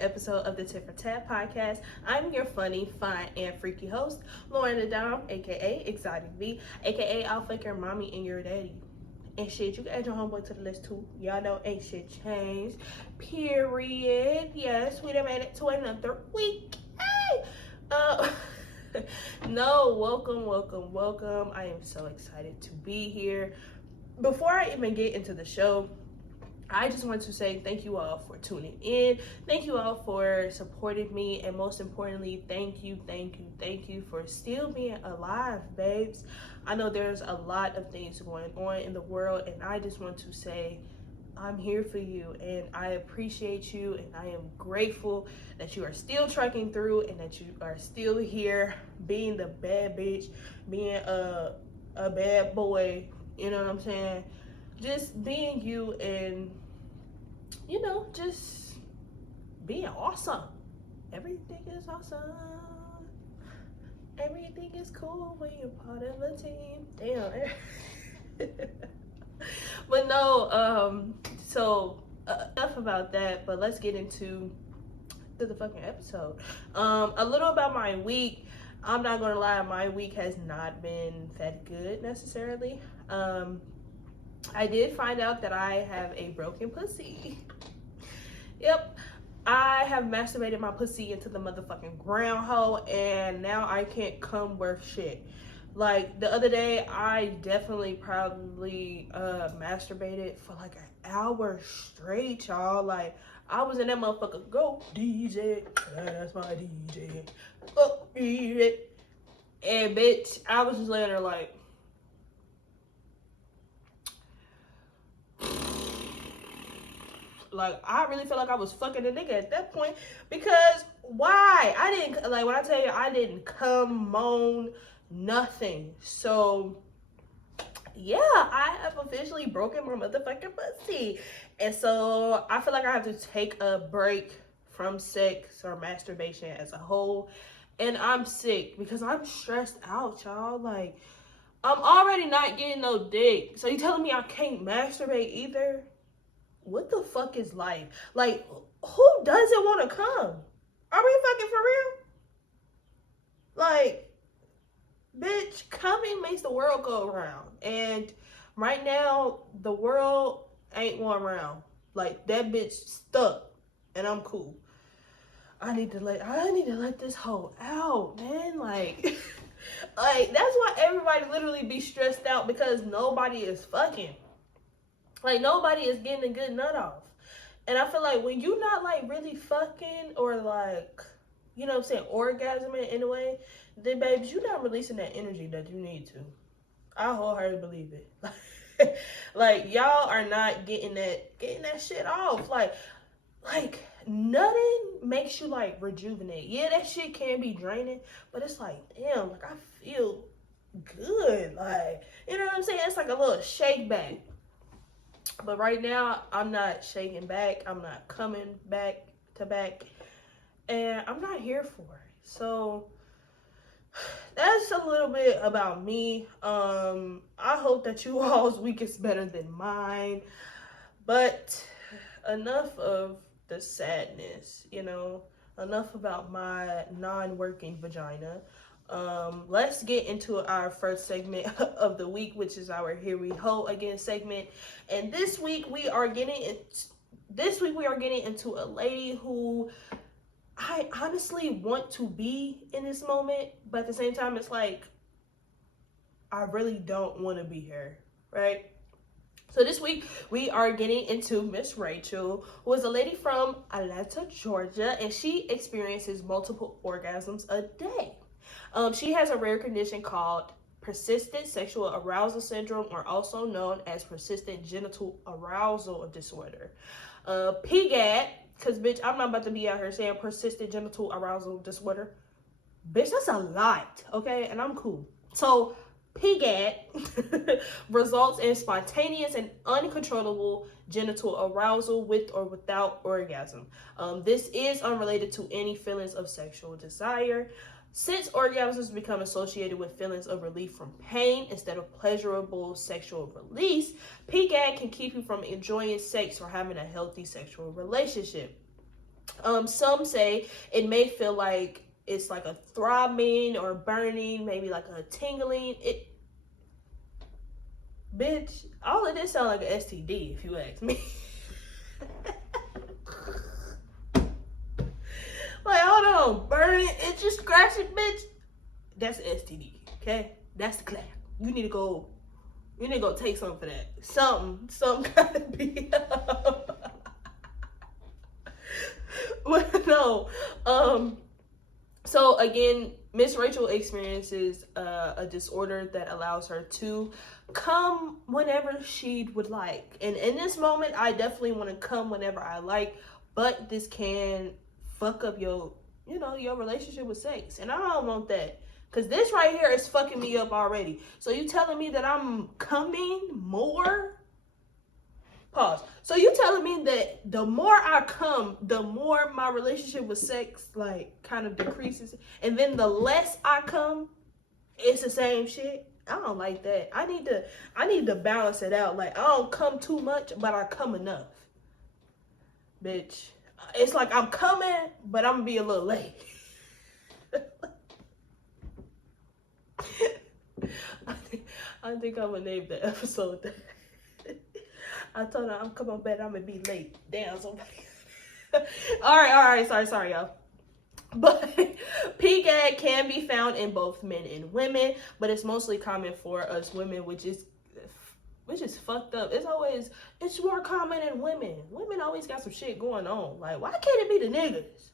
episode of the TFT podcast. I'm your funny, fun, and freaky host, Lauryn the Dom, aka Exotic V, aka I'll fuck your mommy and your daddy. And shit, you can add your homeboy to the list too. Y'all know ain't shit changed. Period. Yes, we done made it to another week. Hey! No, welcome. I am so excited to be here. Before I even get into the show, I just want to say thank you all for tuning in. Thank you all for supporting me. And most importantly, thank you for still being alive, babes. I know there's a lot of things going on in the world, and I just want to say I'm here for you, and I appreciate you, and I am grateful that you are still trekking through and that you are still here being the bad bitch, being a bad boy, you know what I'm saying? Just being you and, you know, just being awesome. Everything is awesome. Everything is cool when you're part of a team. Damn. But no, so enough about that, but let's get into the fucking episode. A little about my week. I'm not gonna lie, my week has not been that good necessarily. I did find out that I have a broken pussy. Yep, I have masturbated my pussy into the motherfucking ground hole, and now I can't come worth shit. Like, the other day, I definitely probably masturbated for like an hour straight, y'all. Like, I was in that motherfucker, go DJ, that's my DJ, go DJ. And bitch, I was just laying there like, I really felt like I was fucking a nigga at that point, because why? I didn't, like, when I tell you, I didn't come, moan, nothing. So yeah, I have officially broken my motherfucking pussy. And so I feel like I have to take a break from sex or masturbation as a whole. And I'm sick because I'm stressed out, y'all. Like, I'm already not getting no dick. So you telling me I can't masturbate either? What the fuck is life? Like, who doesn't want to come? Are we fucking for real? Like, bitch, coming makes the world go around. And right now, the world ain't going around. Like, that bitch stuck. And I'm cool. I need to let this hoe out, man. Like, like, that's why everybody literally be stressed out, because nobody is fucking. Like, nobody is getting a good nut off. And I feel like when you not, like, really fucking or, like, you know what I'm saying, orgasming in a way, then, babes, you're not releasing that energy that you need to. I wholeheartedly believe it. Like, y'all are not getting that shit off. Like, nutting makes you, like, rejuvenate. Yeah, that shit can be draining, but it's like, damn, like, I feel good. Like, you know what I'm saying? It's like a little shake back. But right now, I'm not shaking back. I'm not coming back to back. And I'm not here for it. So that's a little bit about me. I hope that you all's week is better than mine. But enough of the sadness, you know. Enough about my non-working vagina. Let's get into our first segment of the week, which is our Here We Ho Again segment. And this week we are getting into a lady who I honestly want to be in this moment, but at the same time, it's like, I really don't want to be here, right? So this week, we are getting into Miss Rachel, who is a lady from Atlanta, Georgia, and she experiences multiple orgasms a day. She has a rare condition called persistent sexual arousal syndrome, or also known as persistent genital arousal disorder. PGAD, because, bitch, I'm not about to be out here saying persistent genital arousal disorder. Bitch, that's a lot, okay? And I'm cool. So, PGAD results in spontaneous and uncontrollable genital arousal with or without orgasm. This is unrelated to any feelings of sexual desire. Since orgasms become associated with feelings of relief from pain instead of pleasurable sexual release, PGAD can keep you from enjoying sex or having a healthy sexual relationship. Some say it may feel like it's like a throbbing or burning, maybe like a tingling. Bitch, all of this sound like an STD if you ask me. Like, hold on, burning, itchy, scratching, bitch. That's an STD, okay? That's the clap. You need to go take something for that. Something gotta be up. But no, so again, Miss Rachel experiences a disorder that allows her to come whenever she would like. And in this moment, I definitely want to come whenever I like, but this can fuck up your relationship with sex. And I don't want that. Because this right here is fucking me up already. So you telling me that I'm coming more? Pause. So you telling me that the more I come, the more my relationship with sex like kind of decreases, and then the less I come, it's the same shit? I don't like that. I need to balance it out. Like, I don't come too much, but I come enough. Bitch. It's like I'm coming, but I'm gonna be a little late. I think I'm gonna name the episode that. I told her I'm coming back, I'm gonna be late. Damn, somebody. All right. Sorry, y'all. But PGAG can be found in both men and women, but it's mostly common for us women, which is fucked up. It's more common in women. Women always got some shit going on. Like, why can't it be the niggas?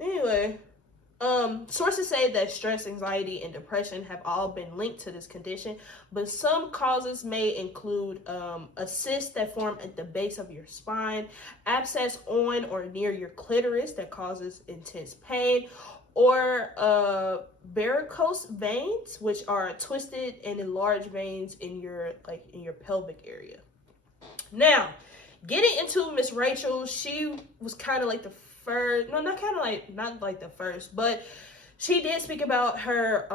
Anyway. Sources say that stress, anxiety, and depression have all been linked to this condition, but some causes may include a cyst that form at the base of your spine, abscess on or near your clitoris that causes intense pain, or varicose veins, which are twisted and enlarged veins in your pelvic area. Now, getting into Miss Rachel, she was kind of like the first, no, not like the first, but she did speak about her,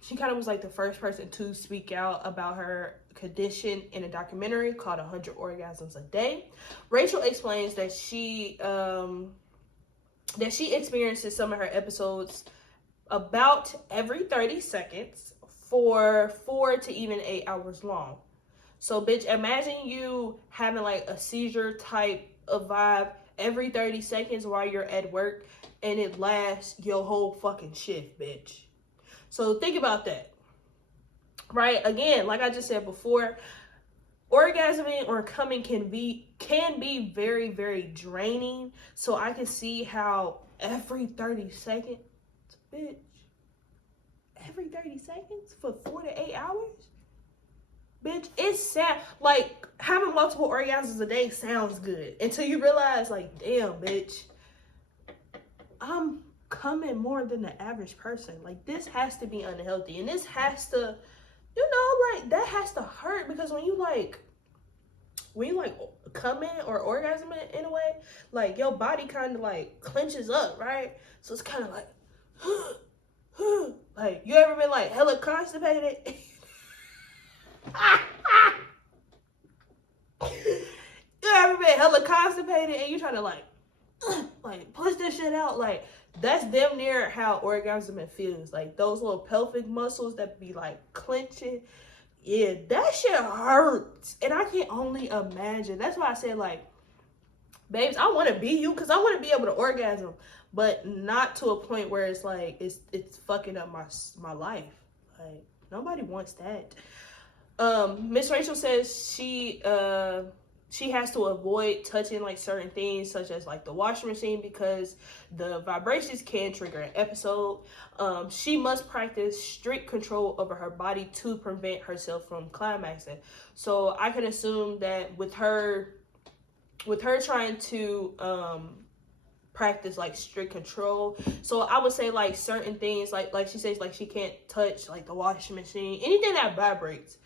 she kind of was like the first person to speak out about her condition in a documentary called 100 Orgasms a Day. Rachel explains that she experiences some of her episodes about every 30 seconds for 4 to even 8 hours long. So, bitch, imagine you having like a seizure type of vibe every 30 seconds while you're at work, and it lasts your whole fucking shift, bitch. So think about that. Right? Again, like I just said before, orgasming or coming can be very, very draining. So I can see how every 30 seconds, bitch, every 30 seconds for 4 to 8 hours? Bitch, it's sad. Like, having multiple orgasms a day sounds good until you realize, like, damn, bitch, I'm coming more than the average person. Like, this has to be unhealthy, and this has to, like, that has to hurt, because when you come in or orgasm in a way, like, your body kind of like clenches up, right? So it's kind of like, like, you ever been like hella constipated? You ever been hella constipated and you trying to like push this shit out? Like, that's damn near how orgasm feels. Like, those little pelvic muscles that be like clenching. Yeah, that shit hurts. And I can only imagine. That's why I said, like, babes, I want to be you, because I want to be able to orgasm, but not to a point where it's like it's fucking up my life. Like, nobody wants that. Miss Rachel says she has to avoid touching like certain things, such as like the washing machine, because the vibrations can trigger an episode. She must practice strict control over her body to prevent herself from climaxing. So I can assume that with her trying to practice like strict control, so I would say like certain things, like she says, like she can't touch like the washing machine, anything that vibrates.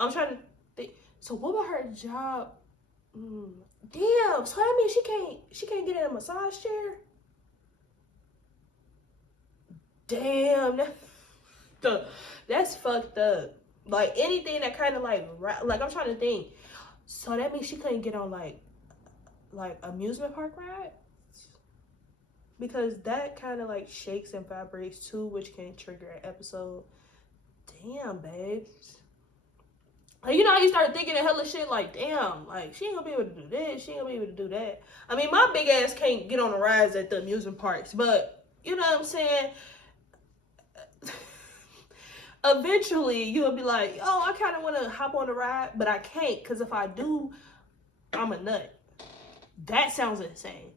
I'm trying to think. So what about her job? Damn. So that means she can't get in a massage chair. Damn. That's fucked up. Like, anything that kind of like I'm trying to think. So that means she couldn't get on like like amusement park ride, because that kind of like shakes and vibrates too, which can trigger an episode. Damn, babes. Like, you know how you start thinking of hella shit, like, damn, like, she ain't gonna be able to do this, she ain't gonna be able to do that. I mean, my big ass can't get on the rides at the amusement parks, but, you know what I'm saying? Eventually, you'll be like, oh, I kind of want to hop on the ride, but I can't, because if I do, I'm a nut. That sounds insane.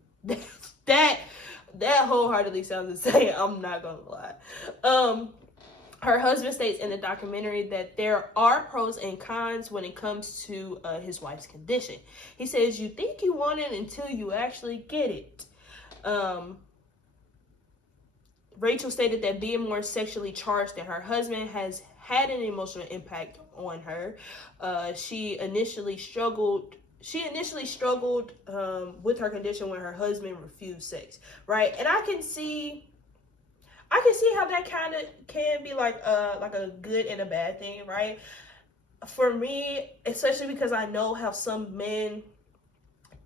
That wholeheartedly sounds insane. I'm not gonna lie. Her husband states in the documentary that there are pros and cons when it comes to his wife's condition. He says, you think you want it until you actually get it. Rachel stated that being more sexually charged than her husband has had an emotional impact on her. She initially struggled with her condition when her husband refused sex, right? And I can see how that kind of can be like a good and a bad thing, right? For me, especially because I know how some men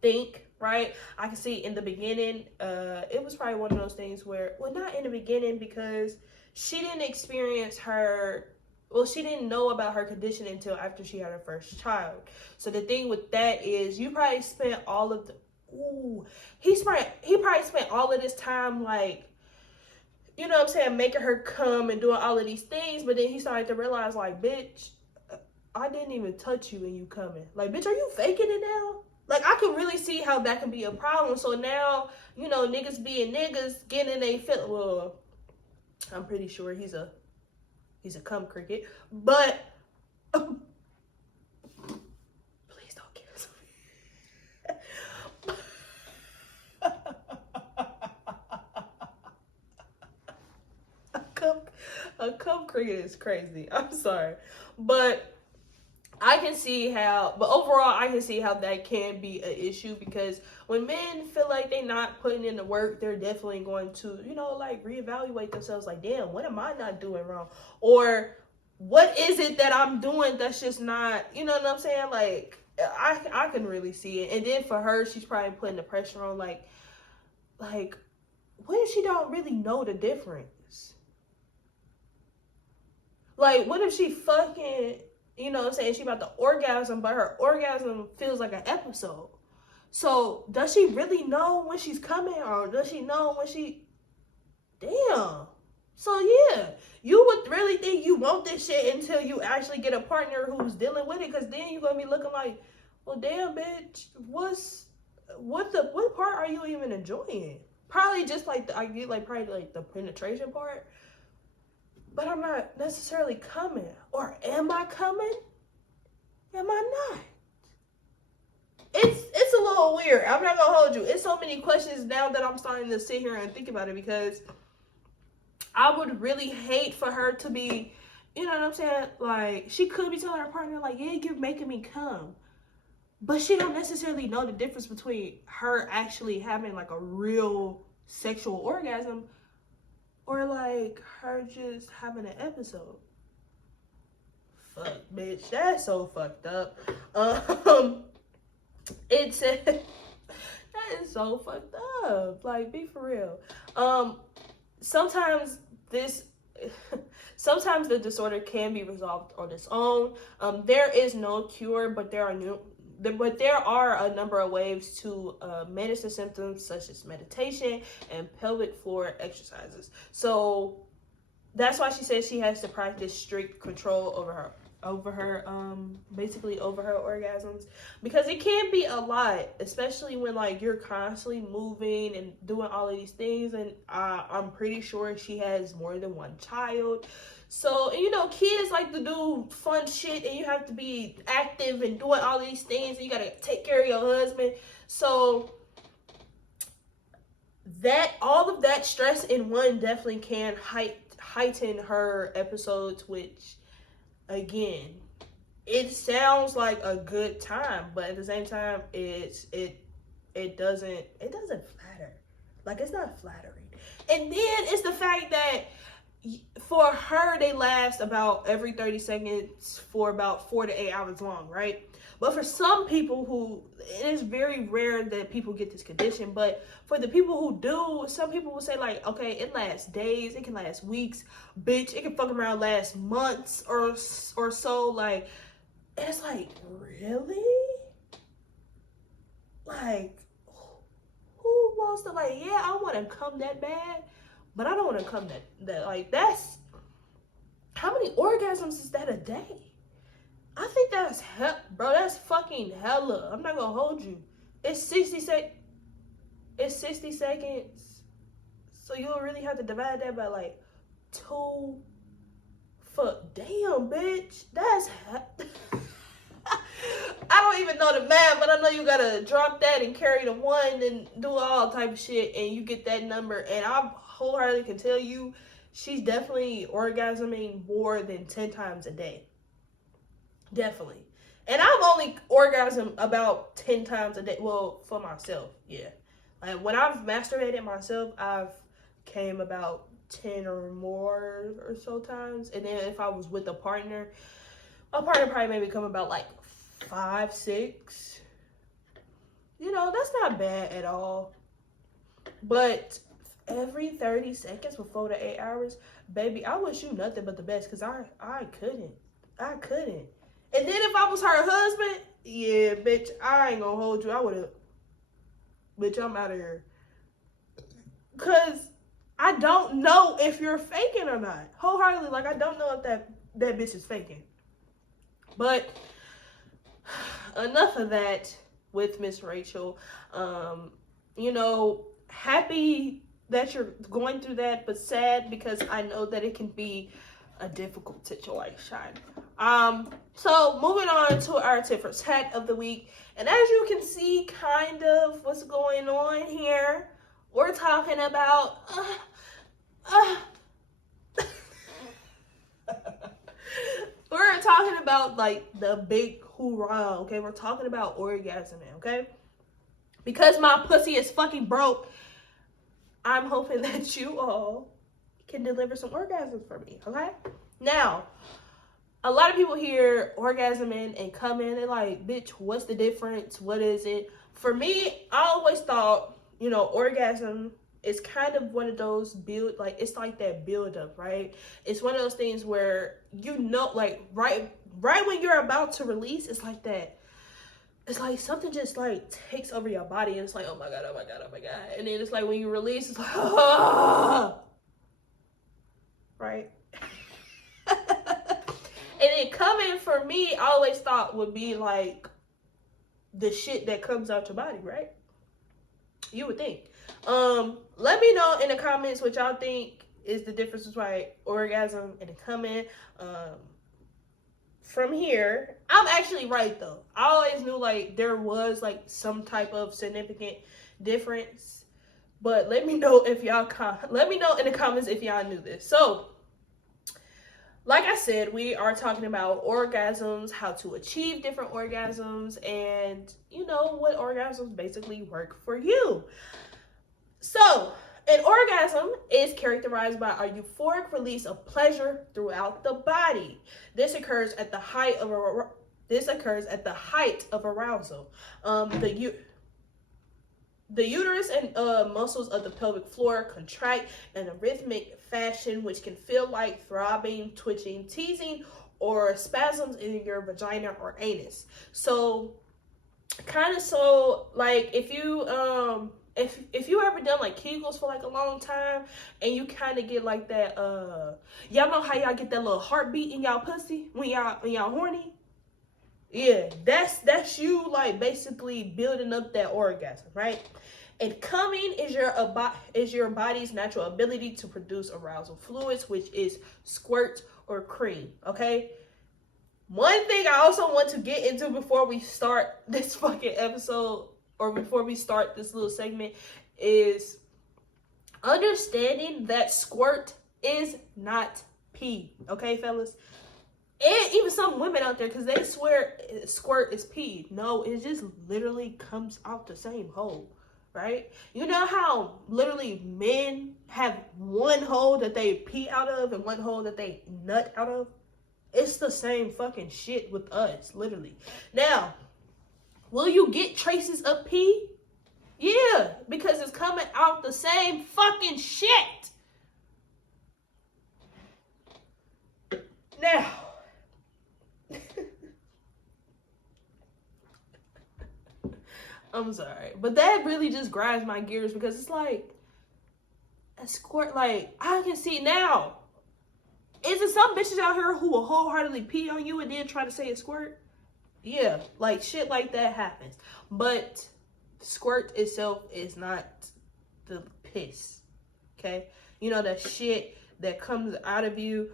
think, right? I can see in the beginning, it was probably one of those things where, well, not in the beginning, because she didn't know about her condition until after she had her first child. So the thing with that is, you probably spent all of he probably spent all of this time, like, you know what I'm saying, making her come and doing all of these things, but then he started to realize, like, bitch, I didn't even touch you and you coming. Like, bitch, are you faking it now? Like, I can really see how that can be a problem. So now, you know, niggas being niggas, getting a fit. Well, I'm pretty sure he's a cum cricket, but please don't kiss me. A cum cricket is crazy. I'm sorry, but overall, I can see how that can be an issue, because when men feel like they're not putting in the work, they're definitely going to, you know, like, reevaluate themselves, like, damn, what am I not doing wrong? Or what is it that I'm doing that's just not, you know what I'm saying? Like, I can really see it. And then for her, she's probably putting the pressure on, like, what if she don't really know the difference? Like, what if she fucking, you know what I'm saying, she about to orgasm, but her orgasm feels like an episode. So does she really know when she's coming, or does she know when she, damn. So yeah, you would really think you want this shit until you actually get a partner who's dealing with it, because then you're gonna be looking like, well, damn, bitch, what part are you even enjoying? Probably just like probably like the penetration part. But I'm not necessarily coming. Or am I coming? Am I not? It's a little weird. I'm not gonna hold you. It's so many questions now that I'm starting to sit here and think about it, because I would really hate for her to be, you know what I'm saying? Like, she could be telling her partner, like, yeah, you're making me come. But she don't necessarily know the difference between her actually having like a real sexual orgasm, or like her just having an episode. Fuck, bitch, that's so fucked up. It's that is so fucked up. Like, be for real. Sometimes the disorder can be resolved on its own. There is no cure, but there are a number of ways to manage the symptoms, such as meditation and pelvic floor exercises. So that's why she says she has to practice strict control over her orgasms, because it can be a lot, especially when like you're constantly moving and doing all of these things. And I'm pretty sure she has more than one child. So, you know, kids like to do fun shit, and you have to be active and doing all these things, and you gotta take care of your husband. So that all of that stress in one definitely can heighten her episodes, which, again, it sounds like a good time, but at the same time, it doesn't flatter. Like, it's not flattering. And then it's the fact that for her, they last about every 30 seconds for about 4 to 8 hours long, right? But for some people who, it is very rare that people get this condition, but for the people who do, some people will say like, okay, it lasts days, it can last weeks, bitch, it can fuck around last months or so. Like, it's like, really? Like, who wants to, like, yeah, I want to come that bad, but I don't want to come that like, that's, how many orgasms is that a day? I think that's bro, that's fucking hella. I'm not gonna hold you. It's 60 seconds. So you'll really have to divide that by like 2. Fuck, damn, bitch. That's I don't even know the math, but I know you gotta drop that and carry the 1 and do all type of shit, and you get that number. And I wholeheartedly can tell you, she's definitely orgasming more than 10 times a day. Definitely. And I've only orgasmed about 10 times a day. Well, for myself, yeah. Like, when I've masturbated myself, I've came about 10 or more or so times. And then if I was with a partner probably maybe come about like 5, 6. You know, that's not bad at all. But every 30 seconds before the 8 hours, baby, I wish you nothing but the best, because I couldn't. And then if I was her husband, yeah, bitch, I ain't gonna hold you. I would've, bitch, I'm out of here. Because I don't know if you're faking or not. Wholeheartedly, like, I don't know if that bitch is faking. But enough of that with Miss Rachel. You know, happy that you're going through that, but sad because I know that it can be a difficult situation. So moving on to our tip for tat of the week. And as you can see kind of what's going on here, we're talking about we're talking about like the big hoorah, okay? We're talking about orgasming, okay? Because my pussy is fucking broke, I'm hoping that you all can deliver some orgasms for me, okay? Now, a lot of people hear orgasming and coming and like, bitch, what's the difference? What is it? For me, I always thought, you know, orgasm is kind of one of those it's like that build up, right? It's one of those things where, you know, like right when you're about to release, it's like that. It's like something just like takes over your body, and it's like, oh my God, oh my God, oh my God. And then it's like when you release, it's like, ah, right? And then coming, for me, I always thought would be like the shit that comes out your body, right? You would think. Let me know in the comments what y'all think is the difference between orgasm and coming. From here, I'm actually right though. I always knew like there was like some type of significant difference, but let me know if y'all let me know in the comments if y'all knew this. So, like I said, we are talking about orgasms, how to achieve different orgasms, and you know what orgasms basically work for you. So, an orgasm is characterized by a euphoric release of pleasure throughout the body. This occurs at the height of arousal. The uterus and muscles of the pelvic floor contract in a rhythmic fashion, which can feel like throbbing, twitching, teasing, or spasms in your vagina or anus. So, like if you if you ever done like Kegels for like a long time, and you kind of get like that, y'all know how y'all get that little heartbeat in y'all pussy when y'all horny? Yeah, that's you like basically building up that orgasm, right? And coming is your body's natural ability to produce arousal fluids, which is squirt or cream, okay? One thing I also want to get into before we start this fucking episode, or before we start this little segment, is understanding that squirt is not pee, okay, fellas? And even some women out there, because they swear squirt is pee. No, it just literally comes out the same hole, right? You know how literally men have one hole that they pee out of and one hole that they nut out of? It's the same fucking shit with us, literally. Now, will you get traces of pee? Yeah, because it's coming out the same fucking shit. Now, I'm sorry, but that really just grinds my gears because it's like a squirt. Like, I can see now. Is there some bitches out here who will wholeheartedly pee on you and then try to say it's squirt? Yeah, like shit like that happens. But squirt itself is not the piss. Okay? You know, that shit that comes out of you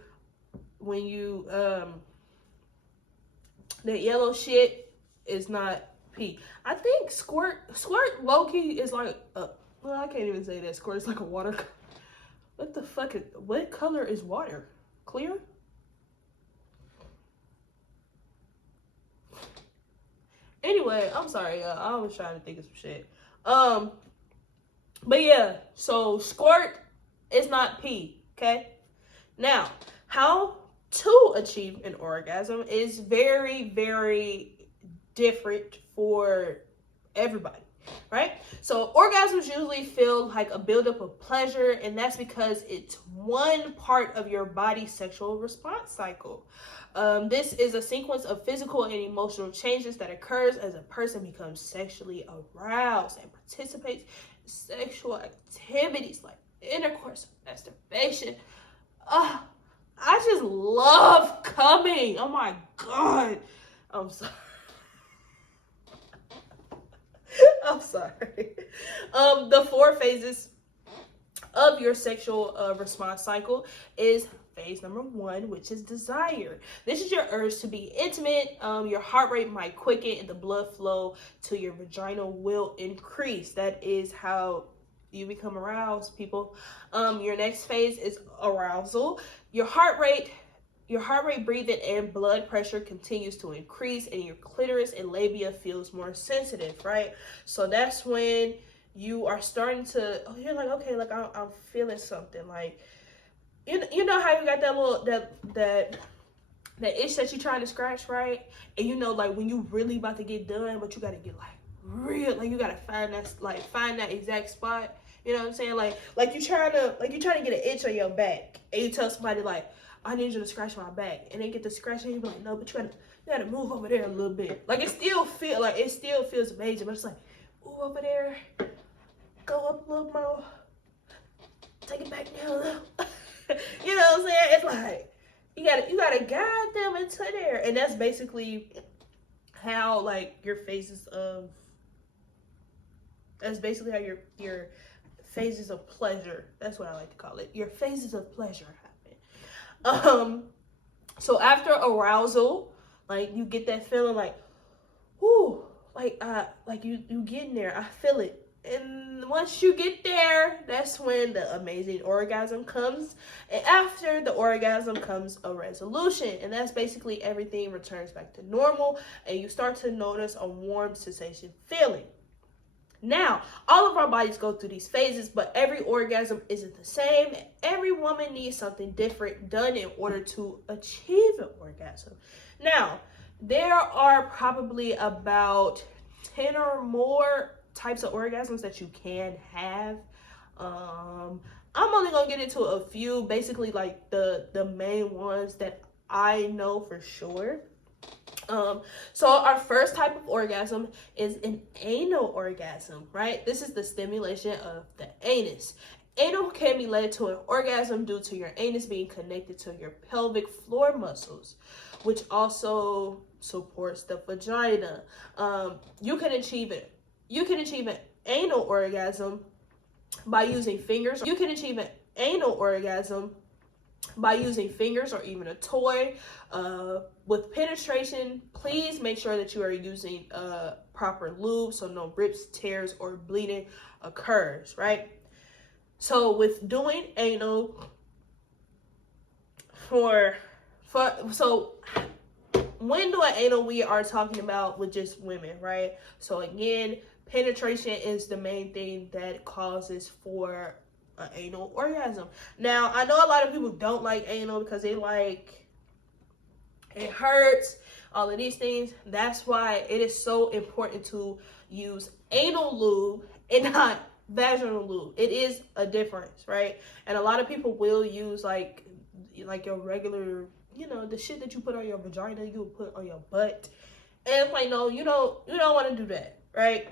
when you that yellow shit is not pee. I think squirt low-key is like well, I can't even say that. Squirt is like a water. What the fuck is, what color is water? Clear? Anyway, I'm sorry, y'all. I was trying to think of some shit. But yeah, so squirt is not pee, okay? Now, how to achieve an orgasm is very, very different for everybody, right? So orgasms usually feel like a buildup of pleasure, and that's because it's one part of your body's sexual response cycle. This is a sequence of physical and emotional changes that occurs as a person becomes sexually aroused and participates in sexual activities like intercourse, masturbation. I just love coming. Oh my God. I'm sorry. I'm sorry. The 4 phases of your sexual response cycle is phase number 1, which is desire. This is your urge to be intimate. Your heart rate might quicken and the blood flow to your vagina will increase. That is how you become aroused, people. Your next phase is arousal. Your heart rate, breathing, and blood pressure continues to increase, and your clitoris and labia feels more sensitive, right? So that's when you are starting to, you're like, okay, like I'm feeling something. Like, you know how you got that little, that itch that you're trying to scratch, right? And you know, like when you really about to get done, but you got to get like real, like you got to find that exact spot. You know what I'm saying? Like you trying to get an itch on your back, and you tell somebody like, I need you to scratch my back, and they get to scratch, and you be like, no, but you gotta move over there a little bit. Like it still feels amazing, but it's like, move over there, go up a little more, take it back down a little. You know what I'm saying? It's like you gotta guide them into there, and that's basically how like your phases of your phases of pleasure. That's what I like to call it. Your phases of pleasure happen. So after arousal, like you get that feeling like, whoo, like you getting there. I feel it. And once you get there, that's when the amazing orgasm comes. And after the orgasm comes a resolution. And that's basically everything returns back to normal. And you start to notice a warm sensation feeling. Now, all of our bodies go through these phases, but every orgasm isn't the same. Every woman needs something different done in order to achieve an orgasm. Now, there are probably about 10 or more types of orgasms that you can have. I'm only gonna get into a few, basically like the main ones that I know for sure. So our first type of orgasm is an anal orgasm, right? This is the stimulation of the anus. Anal can be led to an orgasm due to your anus being connected to your pelvic floor muscles, which also supports the vagina. You can achieve an anal orgasm by using fingers. You can achieve an anal orgasm by using fingers or even a toy. With penetration, please make sure that you are using proper lube so no rips, tears, or bleeding occurs, right? So with doing anal so when doing anal, we are talking about with just women, right? So again, penetration is the main thing that causes for an anal orgasm. Now, I know a lot of people don't like anal because they like it hurts, all of these things. That's why it is so important to use anal lube and not vaginal lube. It is a difference, right? And a lot of people will use like your regular, the shit that you put on your vagina, you would put on your butt. And it's like, no, you don't want to do that, right?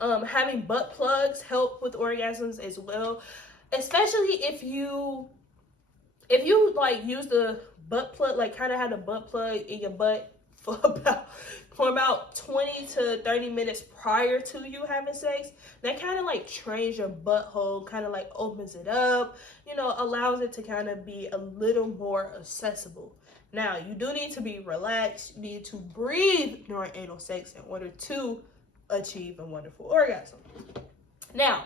Having butt plugs help with orgasms as well, especially if you like use the butt plug, like kind of have the butt plug in your butt for about 20 to 30 minutes prior to you having sex. That kind of like trains your butthole, kind of like opens it up, allows it to kind of be a little more accessible. Now, you do need to be relaxed. You need to breathe during anal sex in order to achieve a wonderful orgasm. Now,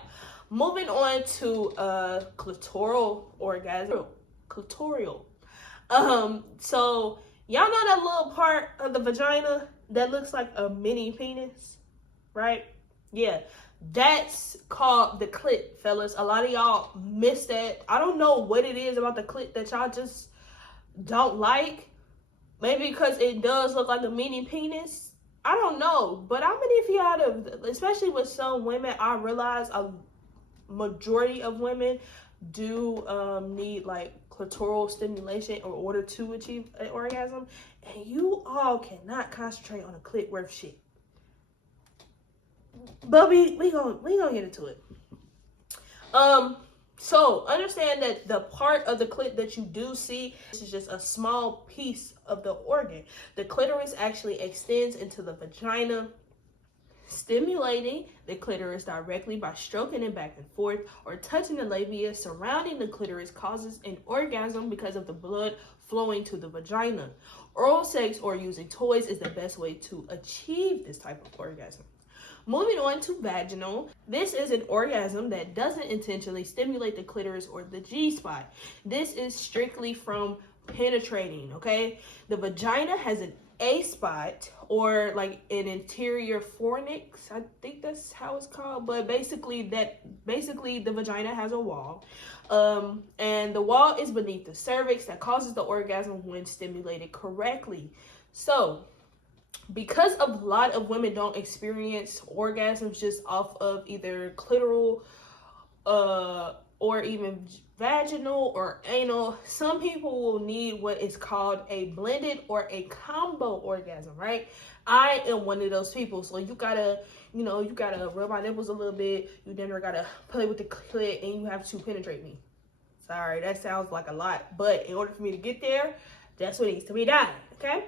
moving on to clitoral orgasm. Clitoral. So y'all know that little part of the vagina that looks like a mini penis, right? Yeah, that's called the clit, fellas. A lot of y'all miss that. I don't know what it is about the clit that y'all just don't like. Maybe because it does look like a mini penis. I don't know, but how many of y'all, especially with some women, I realize a majority of women do need like clitoral stimulation in order to achieve an orgasm, and you all cannot concentrate on a clit worth shit. But we gonna get into it. So understand that the part of the clit that you do see, this is just a small piece of the organ. The clitoris actually extends into the vagina. Stimulating the clitoris directly by stroking it back and forth or touching the labia surrounding the clitoris causes an orgasm because of the blood flowing to the vagina. Oral sex or using toys is the best way to achieve this type of orgasm. Moving on to vaginal. This is an orgasm that doesn't intentionally stimulate the clitoris or the G-spot. This is strictly from penetrating, okay? The vagina has an A-spot or like an interior fornix. I think that's how it's called. But basically the vagina has a wall. And the wall is beneath the cervix that causes the orgasm when stimulated correctly. So, because a lot of women don't experience orgasms just off of either clitoral or even vaginal or anal, some people will need what is called a blended or a combo orgasm, right? I am one of those people. So you gotta rub my nipples a little bit. You then gotta play with the clit and you have to penetrate me. Sorry, that sounds like a lot, but in order for me to get there, that's what needs to be done, okay?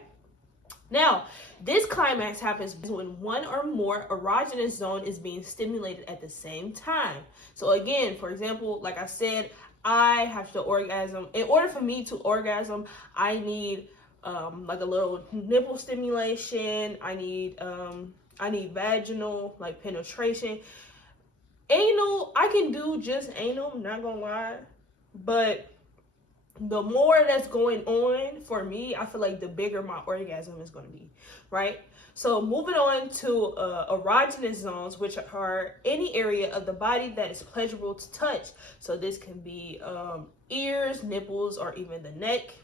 Now, this climax happens when one or more erogenous zone is being stimulated at the same time. So again, for example, like I said, I have to orgasm. In order for me to orgasm, I need like a little nipple stimulation. I need vaginal like penetration. Anal, I can do just anal, I'm not gonna lie, but the more that's going on for me, I feel like the bigger my orgasm is going to be, right? So moving on to erogenous zones, which are any area of the body that is pleasurable to touch. So this can be ears, nipples, or even the neck.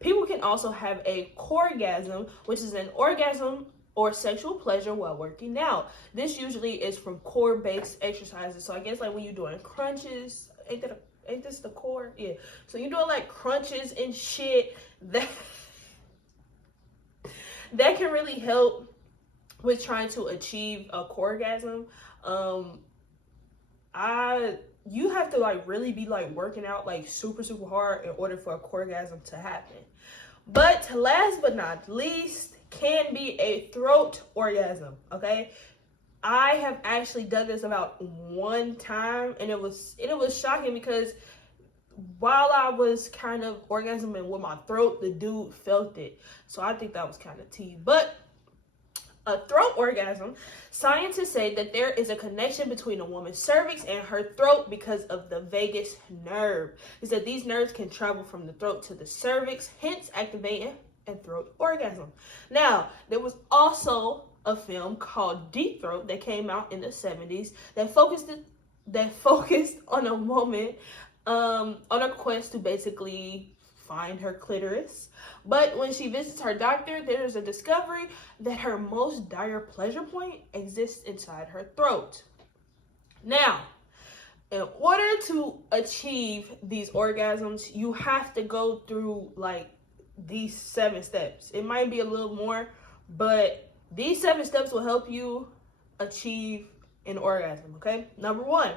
People can also have a coregasm, which is an orgasm or sexual pleasure while working out. This usually is from core-based exercises. So I guess like when you're doing crunches, ain't this the core? Yeah. So you're doing like crunches and shit that can really help with trying to achieve a coregasm. You have to like really be like working out like super hard in order for a coregasm to happen. But last but not least can be a throat orgasm, okay? I have actually done this about one time, and it was shocking because while I was kind of orgasming with my throat, the dude felt it. So I think that was kind of tea. But a throat orgasm, scientists say that there is a connection between a woman's cervix and her throat because of the vagus nerve. Is that these nerves can travel from the throat to the cervix, hence activating a throat orgasm. Now, there was also a film called Deep Throat that came out in the 70s that focused on a woman on a quest to basically find her clitoris. But when she visits her doctor, there's a discovery that her most dire pleasure point exists inside her throat. Now, in order to achieve these orgasms, you have to go through like these 7 steps. It might be a little more, but these 7 steps will help you achieve an orgasm, okay? Number 1,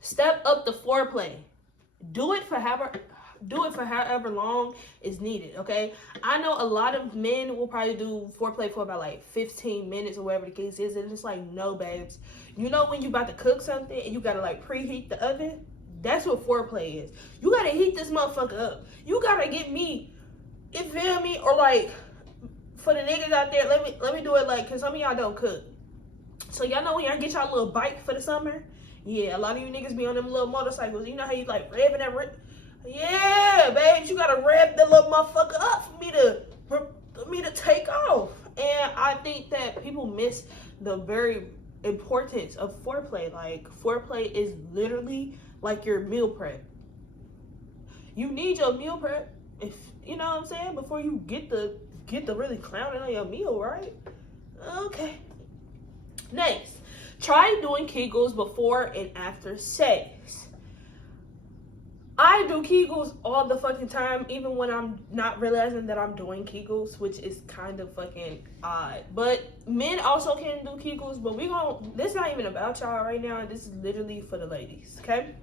step up the foreplay. Do it for however long is needed, okay? I know a lot of men will probably do foreplay for about like 15 minutes or whatever the case is, and it's like, no, babes. You know when you about to cook something and you gotta like preheat the oven? That's what foreplay is. You gotta heat this motherfucker up. You gotta get me, you feel me? Or like, for the niggas out there, let me do it like, cause some of y'all don't cook. So y'all know when y'all get y'all little bike for the summer? Yeah, a lot of you niggas be on them little motorcycles. You know how you like revving that yeah, babe, you gotta rev the little motherfucker up for me to take off. And I think that people miss the very importance of foreplay. Like, foreplay is literally like your meal prep. You need your meal prep, if you know what I'm saying, before you get the really clowning on your meal, right? Okay. Next, try doing Kegels before and after sex. I do Kegels all the fucking time, even when I'm not realizing that I'm doing Kegels, which is kind of fucking odd. But men also can do Kegels, but this is not even about y'all right now. This is literally for the ladies, okay?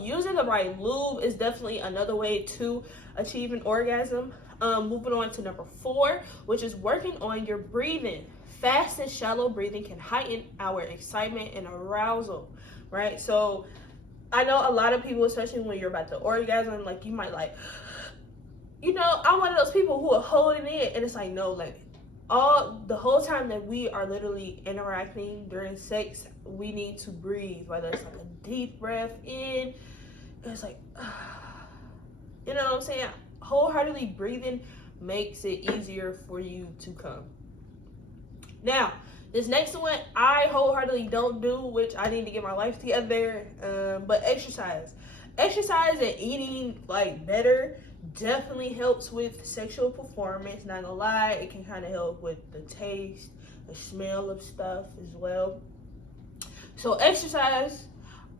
Using the right lube is definitely another way to achieve an orgasm. Moving on to number 4, which is working on your breathing. Fast and shallow breathing can heighten our excitement and arousal, right? So I know a lot of people, especially when you're about to orgasm, like you might like, you know, I'm one of those people who are holding it, and it's like, no, like the whole time that we are literally interacting during sex, we need to breathe, whether it's like a deep breath in, and it's like, you know what I'm saying? Wholeheartedly breathing makes it easier for you to come. Now, this next one, I wholeheartedly don't do, which I need to get my life together, but exercise. Exercise and eating like better definitely helps with sexual performance. Not gonna lie, it can kind of help with the taste, the smell of stuff as well. So exercise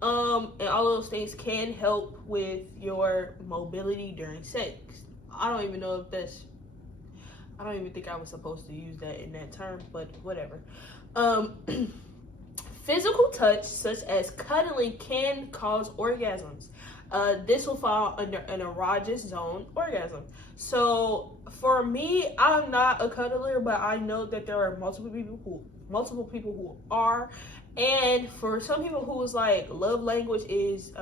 and all those things can help with your mobility during sex. I don't even think I was supposed to use that in that term, but whatever. Physical touch, such as cuddling, can cause orgasms. This will fall under an erogenous zone orgasm. So for me, I'm not a cuddler, but I know that there are multiple people who are. And for some people whose love language is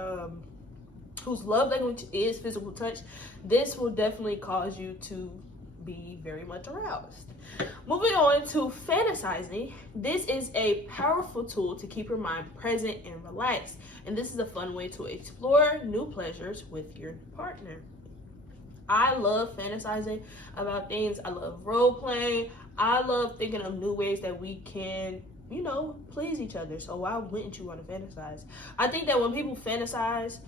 physical touch, this will definitely cause you to be very much aroused. Moving on to fantasizing. This is a powerful tool to keep your mind present and relaxed, and this is a fun way to explore new pleasures with your partner. I love fantasizing about things. I love role playing. I love thinking of new ways that we can, you know, please each other. So why wouldn't you want to fantasize? I think that when people fantasize,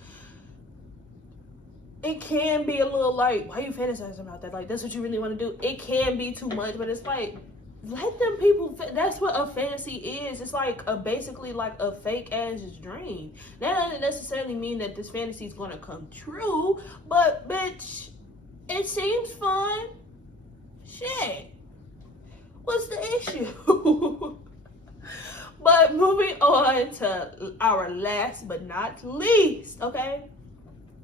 it can be a little like, why are you fantasizing about that? Like, that's what you really want to do? It can be too much, but it's like, let them people, that's what a fantasy is. It's like basically like a fake ass dream. That doesn't necessarily mean that this fantasy is going to come true, but bitch, it seems fun. Shit. What's the issue? But moving on to our last but not least, okay?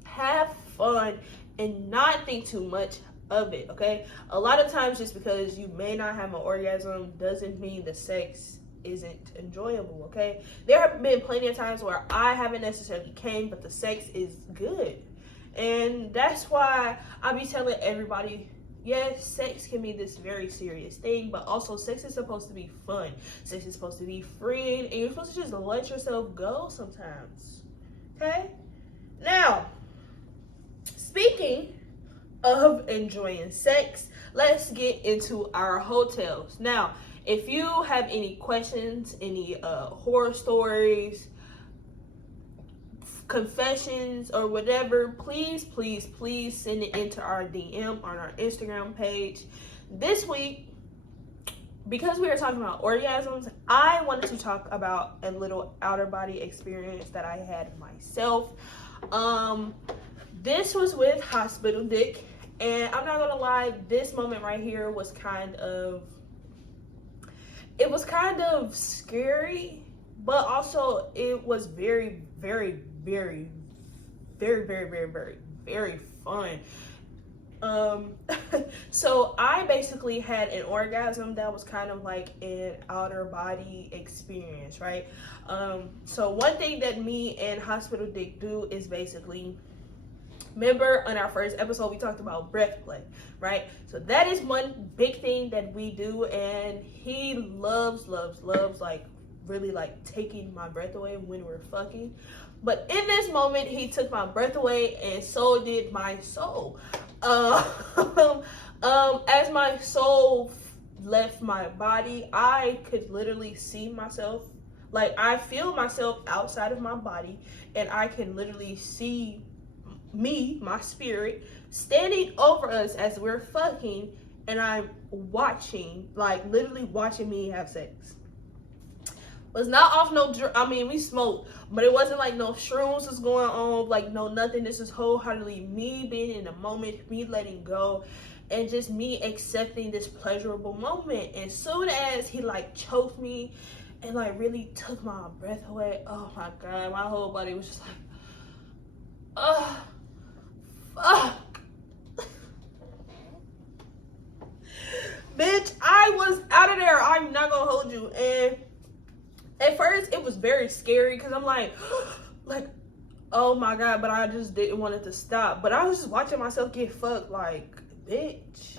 Have fun and not think too much of it, okay? A lot of times, just because you may not have an orgasm doesn't mean the sex isn't enjoyable, okay? There have been plenty of times where I haven't necessarily came, but the sex is good. And that's why I be telling everybody, yes, sex can be this very serious thing, but also sex is supposed to be fun. Sex is supposed to be freeing, and you're supposed to just let yourself go sometimes, okay? Now, speaking of enjoying sex, let's get into our hotels. Now, if you have any questions, any horror stories, confessions or whatever, please send it into our DM on our Instagram page. This week, because we are talking about orgasms, I wanted to talk about a little outer body experience that I had myself. This was with hospital dick, and I'm not gonna lie, this moment right here was kind of scary, but also it was very fun. So I basically had an orgasm that was kind of like an outer body experience, right? So one thing that me and hospital dick do is basically, remember on our first episode we talked about breath play, right? So that is one big thing that we do, and he loves like really like taking my breath away when we're fucking. But in this moment, he took my breath away, and so did my soul. As my soul left my body, I could literally see myself. Like, I feel myself outside of my body, and I can literally see me, my spirit, standing over us as we're fucking, and I'm watching, like literally watching me have sex. Was not off no, we smoked, but it wasn't like no shrooms was going on, like no nothing. This is wholeheartedly me being in the moment, me letting go, and just me accepting this pleasurable moment. And soon as he like choked me and like really took my breath away, oh my God, my whole body was just like, oh, fuck. Bitch, I was out of there. I'm not gonna hold you. And at first, it was very scary because I'm like, oh my God, but I just didn't want it to stop. But I was just watching myself get fucked like, bitch,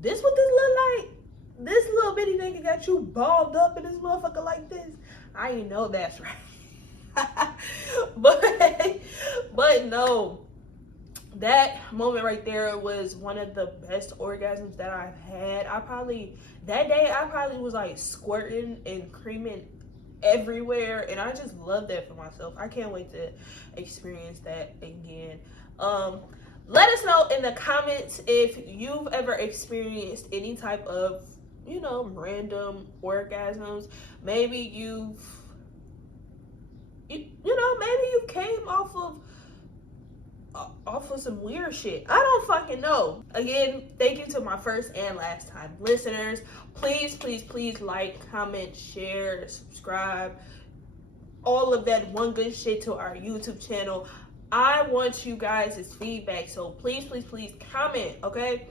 this what this look like? This little bitty nigga got you balled up in this motherfucker like this? I ain't know that's right. but no, that moment right there was one of the best orgasms that I've had. That day I probably was like squirting and creaming everywhere, and I just love that for myself. I can't wait to experience that again. Let us know in the comments if you've ever experienced any type of, random orgasms. Maybe maybe you came off of some weird shit. I don't fucking know. Again, thank you to my first and last time listeners. Please like, comment, share, subscribe, all of that one good shit to our YouTube channel. I want you guys' feedback, so please comment, okay?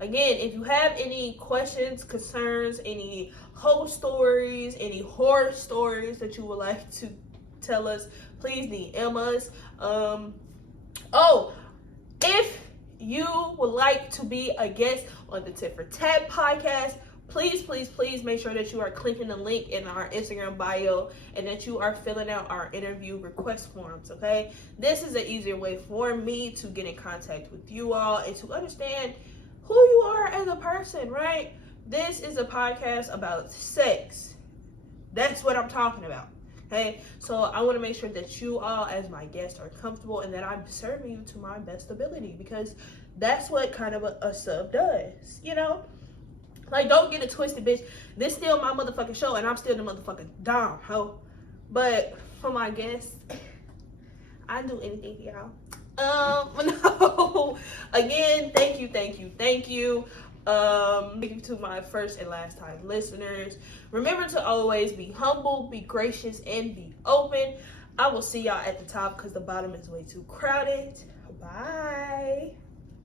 Again, if you have any questions, concerns, any whole stories, any horror stories that you would like to tell us, please DM us. If you would like to be a guest on the Tit for Tat podcast, please make sure that you are clicking the link in our Instagram bio and that you are filling out our interview request forms, okay? This is an easier way for me to get in contact with you all and to understand who you are as a person, right? This is a podcast about sex. That's what I'm talking about. Okay, so I want to make sure that you all as my guests are comfortable and that I'm serving you to my best ability, because that's what kind of a sub does, Like, don't get it twisted, bitch. This still my motherfucking show and I'm still the motherfucking dom, ho. But for my guests, I do anything for y'all. No. Again, thank you. Thank you to my first and last time listeners. Remember to always be humble, be gracious, and be open. I will see y'all at the top because the bottom is way too crowded. Bye.